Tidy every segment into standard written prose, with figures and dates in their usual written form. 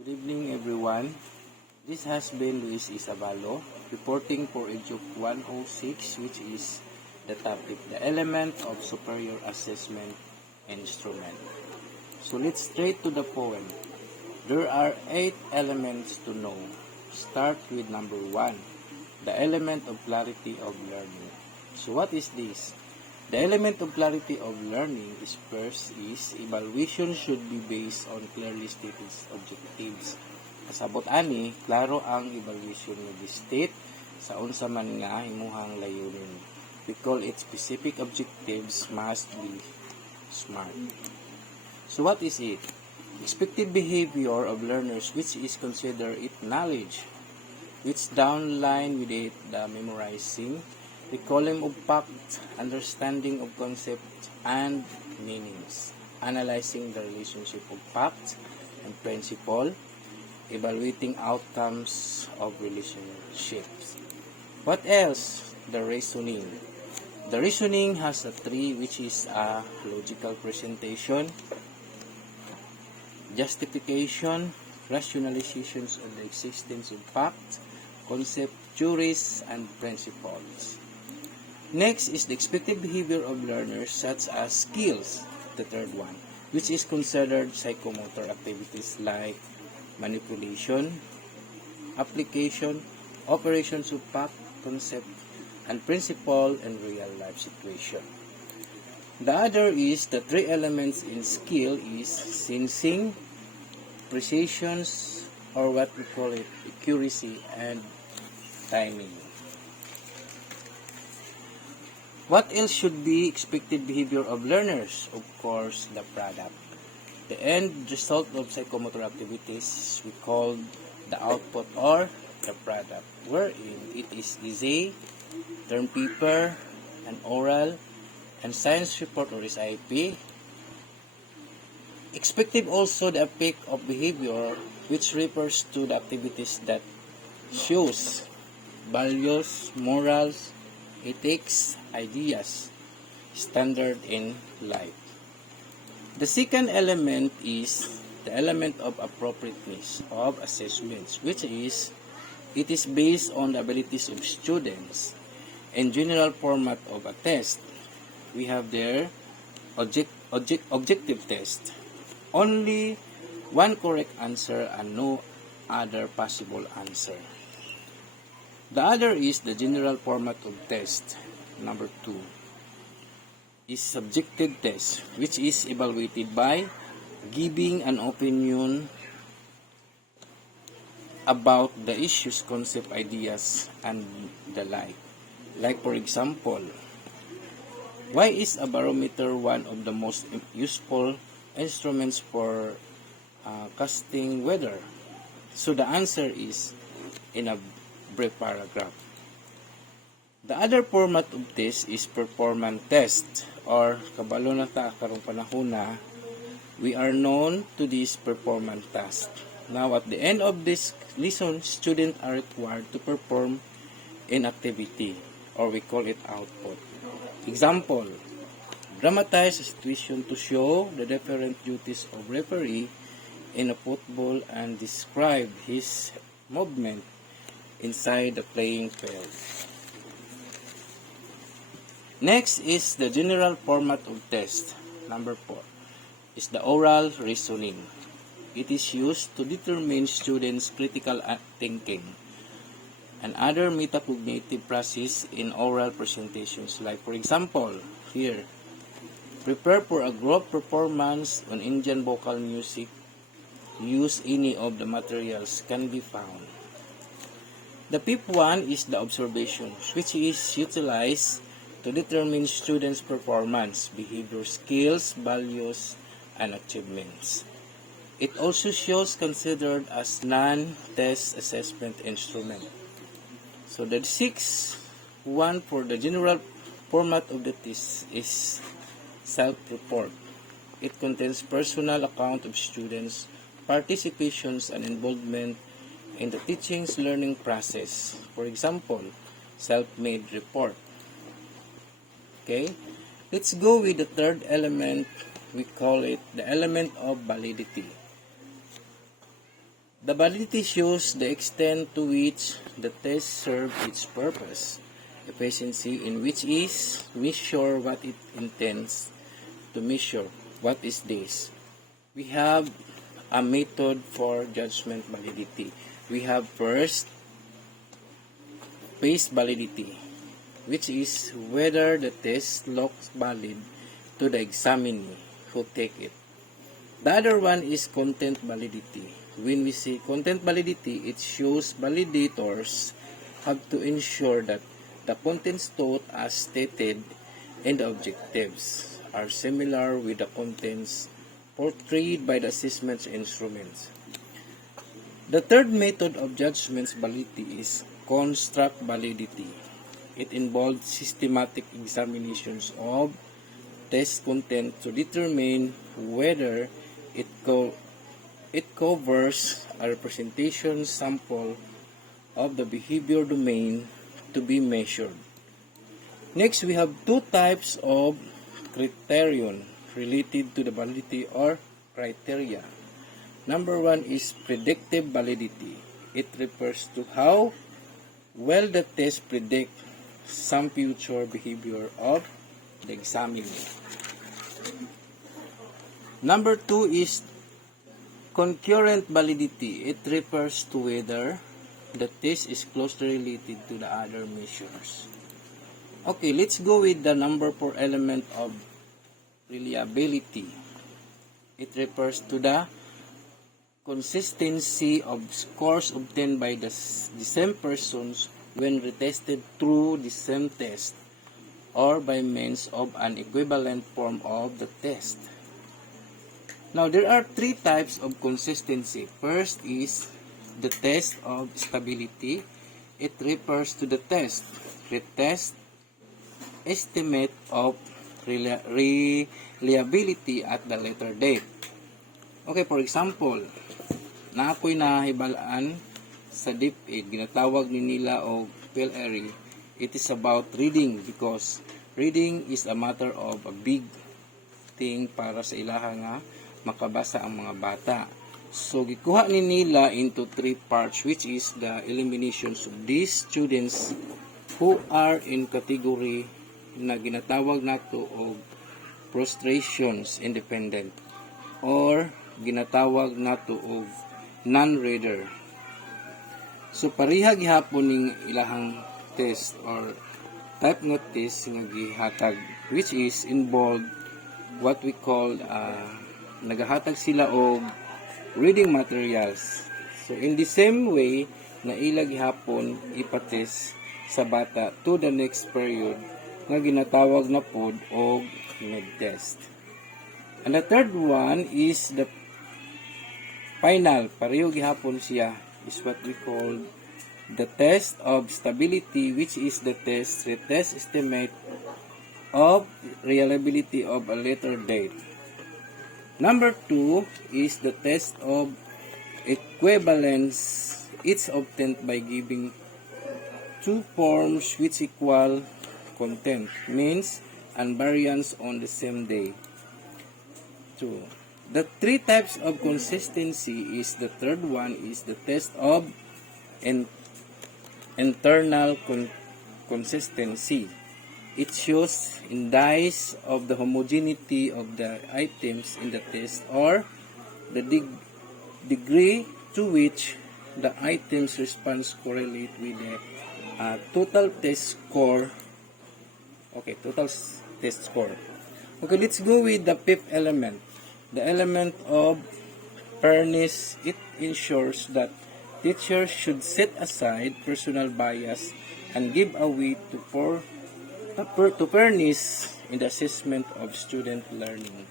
Good evening, everyone. This has been Sabalo reporting for Educ 106, which is the topic, the element of superior assessment instrument. So let's straight to the poem. There are 8 elements to know. Start with number 1, the element of clarity of learning. So what is this? The element of clarity of learning is first is evaluation should be based on clearly stated objectives. Kasabot ani, klaro ang evaluation nga gi-state sa unsa man nga himuhang layunin. We call it specific objectives must be SMART. So what is it? Expected behavior of learners which is considered it knowledge, which downline with it the memorizing, the column of fact, understanding of concepts and meanings, analyzing the relationship of fact and principle, evaluating outcomes of relationships. What else? The reasoning. The reasoning has a tree which is a logical presentation, justification, rationalizations of the existence of fact, concept, theories, and principles. Next is the expected behavior of learners such as skills, the third one, which is considered psychomotor activities like manipulation, application, operations of fact, concept, and principle in real life situation. The other is the 3 elements in skill is sensing, precision, or what we call it accuracy, and timing. What else should be expected behavior of learners? Of course, the product. The end result of psychomotor activities we call the output or the product, wherein it is essay, term paper, and oral, and science report or SIP. Expected also the effect of behavior, which refers to the activities that shows values, morals, ethics, ideas, standard in life. The second element is the element of appropriateness of assessments, which is it is based on the abilities of students and general format of a test. We have there objective test. Only one correct answer and no other possible answer. The other is the general format of test. Number 2 is subjective test, which is evaluated by giving an opinion about the issues, concept, ideas, and the like. Like for example, why is a barometer one of the most useful instruments for casting weather? So the answer is in a brief paragraph. The other format of test is performance test, or kabalo na ta karong panahon na we are known to this performance task. Now at the end of this lesson, students are required to perform an activity, or we call it output. Example, dramatize a situation to show the different duties of referee in a football and describe his movement inside the playing field. Next is the general format of test. Number 4 is the oral reasoning. It is used to determine students' critical thinking and other metacognitive process in oral presentations. Like for example, here, prepare for a group performance on Indian vocal music. Use any of the materials can be found. The fifth one is the observations, which is utilized to determine students' performance, behavior, skills, values, and achievements. It also shows considered as non-test assessment instrument. So the 6th one for the general format of the test is self-report. It contains personal account of students' participations and involvement in the teaching's learning process. For example, self-made report. Okay, let's go with the third element. We call it the element of validity. The validity shows the extent to which the test serves its purpose. Efficiency in which is measure what it intends to measure. What is this? We have a method for judgment validity. We have first face validity, which is whether the test looks valid to the examinee who take it. The other one is content validity. When we say content validity, it shows validators have to ensure that the contents taught as stated and the objectives are similar with the contents portrayed by the assessment instruments. The third method of judgment validity is construct validity. It involves systematic examinations of test content to determine whether it covers a representation sample of the behavior domain to be measured. Next, we have two types of criterion related to the validity or criteria. Number one is predictive validity. It refers to how well the test predict some future behavior of the examinee. Number two is concurrent validity. It refers to whether the test is closely related to the other measures. Okay, let's go with the number 4 element of reliability. It refers to the consistency of scores obtained by the same persons when retested through the same test or by means of an equivalent form of the test. Now, there are three types of consistency. First is the test of stability. It refers to the test, retest, estimate of reliability at the later date. Okay, for example, na ako'y nahibalaan sa DepEd, ginatawag ni nila o PhilErie, it is about reading because reading is a matter of a big thing para sa ilaha nga makabasa ang mga bata. So, gikuha ni nila into three parts, which is the eliminations of these students who are in category na ginatawag nato og frustrations independent or ginatawag nato og non-reader. So, pareha gihapon ning ilahang test or type nga test nga gihatag, which is involved what we call nagahatag sila og reading materials. So in the same way na ila gihapon ipatest sa bata to the next period nga ginatawag na pod og mid-test. And the third one is the final, pareho gihapon siya, is what we call the test of stability, which is the retest estimate of reliability of a later date. Number 2 is the test of equivalence. It's obtained by giving two forms which equal content, means and variance on the same day. 2. The three types of consistency is the third one is the test of internal consistency. It shows indices of the homogeneity of the items in the test or the degree to which the items response correlate with the total test score. Okay, total test score. Okay, let's go with the fifth element. The element of fairness. It ensures that teachers should set aside personal bias and give away to fairness in the assessment of student learning.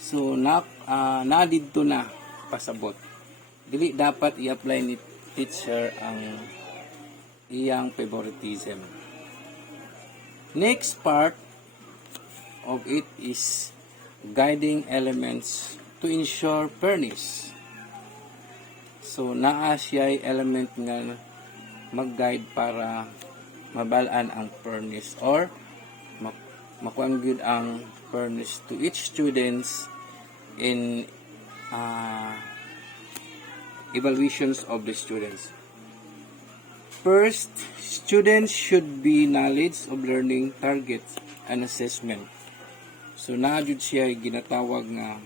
So, dito na pasabot. Dili dapat i-apply ni teacher ang iyang favoritism. Next part of it is guiding elements to ensure fairness. So, naa siya element nga mag-guide para mabalaan ang fairness or makuan gyud ang fairness to each students in evaluations of the students. First, students should be knowledge of learning targets and assessment. So naa jud siya ginatawag nga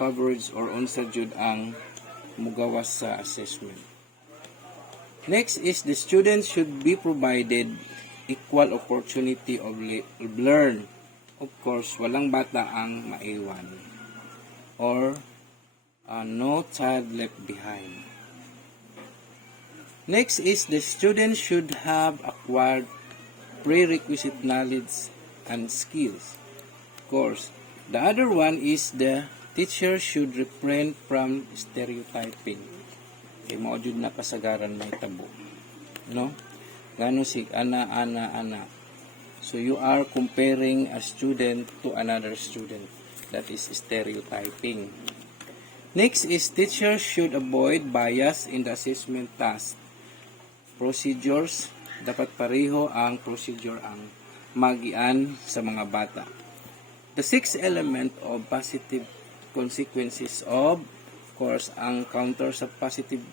coverage or unsa jud ang mugawas sa assessment. Next is the students should be provided equal opportunity of learn. Of course, walang bata ang maiwan or no child left behind. Next is the student should have acquired prerequisite knowledge and skills. Of course, the other one is the teacher should refrain from stereotyping. Kay mao jud na kasagaran may tabo. No? Ngano si ana. So you are comparing a student to another student. That is stereotyping. Next is teachers should avoid bias in the assessment task. Procedures, dapat pareho ang procedure ang magian sa mga bata. The sixth element of positive consequences of course, ang counter sa positive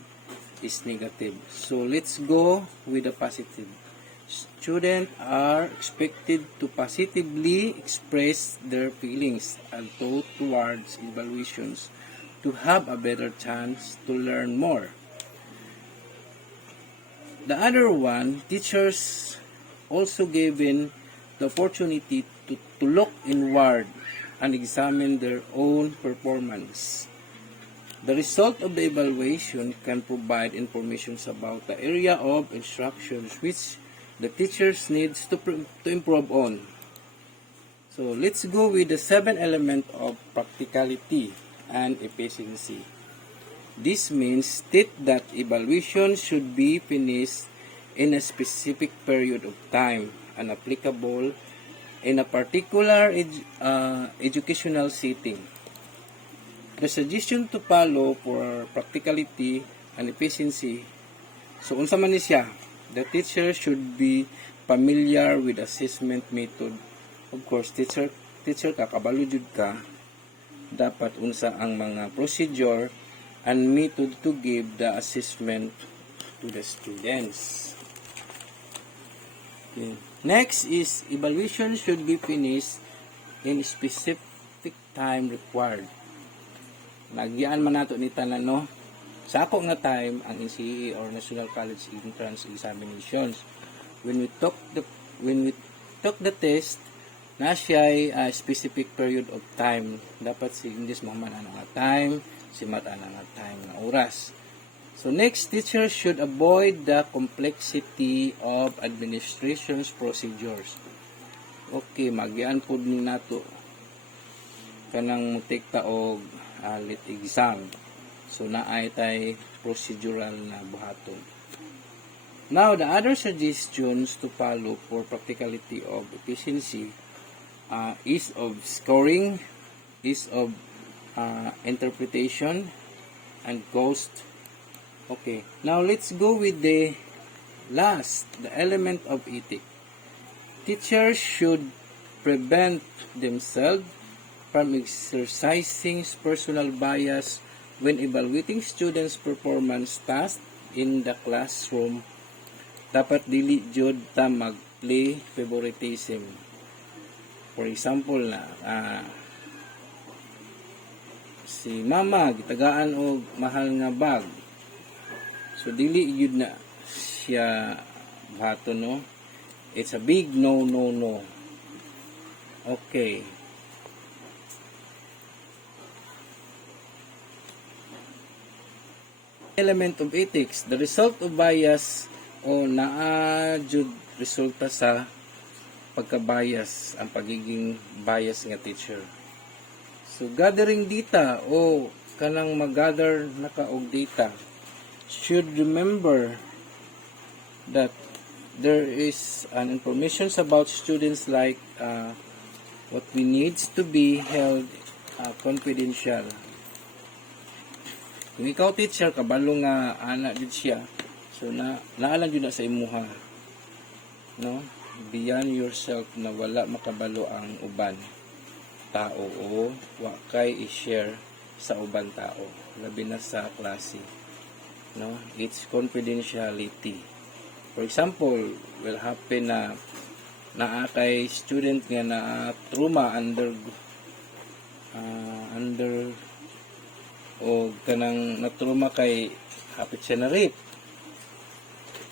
is negative. So let's go with the positive. Students are expected to positively express their feelings and thought towards evaluations to have a better chance to learn more. The other one, teachers also given the opportunity to look inward and examine their own performance. The result of the evaluation can provide information about the area of instructions which the teachers needs to improve on. So let's go with the 7 element of practicality and efficiency. This means state that evaluation should be finished in a specific period of time and applicable in a particular educational setting. The suggestion to follow for practicality and efficiency. So unsa man ni siya? The teacher should be familiar with assessment method. Of course, teacher kakabalo jud ka. Dapat unsa ang mga procedure and method to give the assessment to the students. Okay. Next is evaluation should be finished in specific time required. Nagyan man nato ni tanan no. Sa ako nga time ang NCEE or National College Entrance Examinations. When we took the test, na siya a specific period of time. Dapat si English maman ano nga time, si Math ana nga time nga oras. So next, teachers should avoid the complexity of administration's procedures. Okay, magyaan pud ni nato kanang mutik ta og lit exam. So naay tay procedural na buhaton. Now, the other suggestions to follow for practicality of efficiency is of scoring, is of interpretation, and cost. Okay, now let's go with the last, the element of ethics. Teachers should prevent themselves from exercising personal bias when evaluating students' performance tasks in the classroom. Dapat dili jud ta mag-play favoritism. For example na si mama gitagaan og mahal nga bag. So dili jud na siya baton no. It's a big no. Okay. Element of ethics, the result of bias o naa jud resulta sa pagka-bias, ang pagiging bias nga teacher. So gathering data o kanang mag-gather naka og data should remember that there is an information about students like what we needs to be held confidential. Kung ikaw teacher kabalo nga ana jud siya, so naalang jud na sa imuha, no, beyond yourself na wala makabalo ang uban tao o wa kay i-share sa ubang tao, labi na sa klase, no? It's confidentiality. For example, will happen na naa kay student nga na trauma under o kanang natruma kay hapit siya na rape.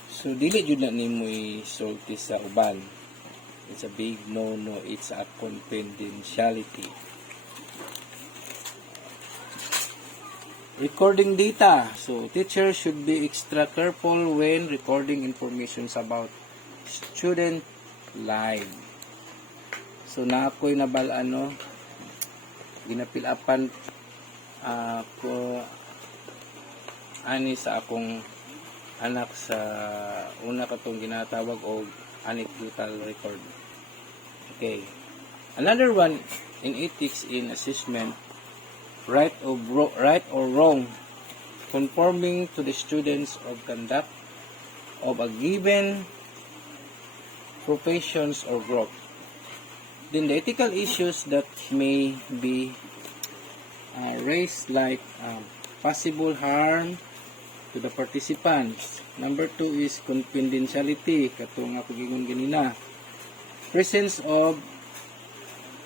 So dili jud na nimo isulti sa uban. It's a big no, it's a confidentiality. Recording data. So teachers should be extra careful when recording information about student live. So na ako'y nabalaan, no, ginapilapan ko ani sa akong anak sa una katong ginatawag og anecdotal record. Okay. Another one in ethics in assessment, right or wrong, conforming to the students of conduct of a given professions or group. Then the ethical issues that may be raised, like possible harm to the participants. Number 2 is confidentiality, katong nga pagingon ganina. Presence of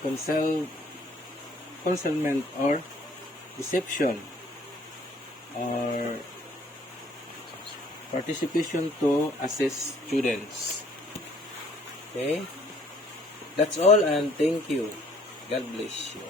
concealment or deception, or participation to assess students. Okay? That's all, and thank you. God bless you.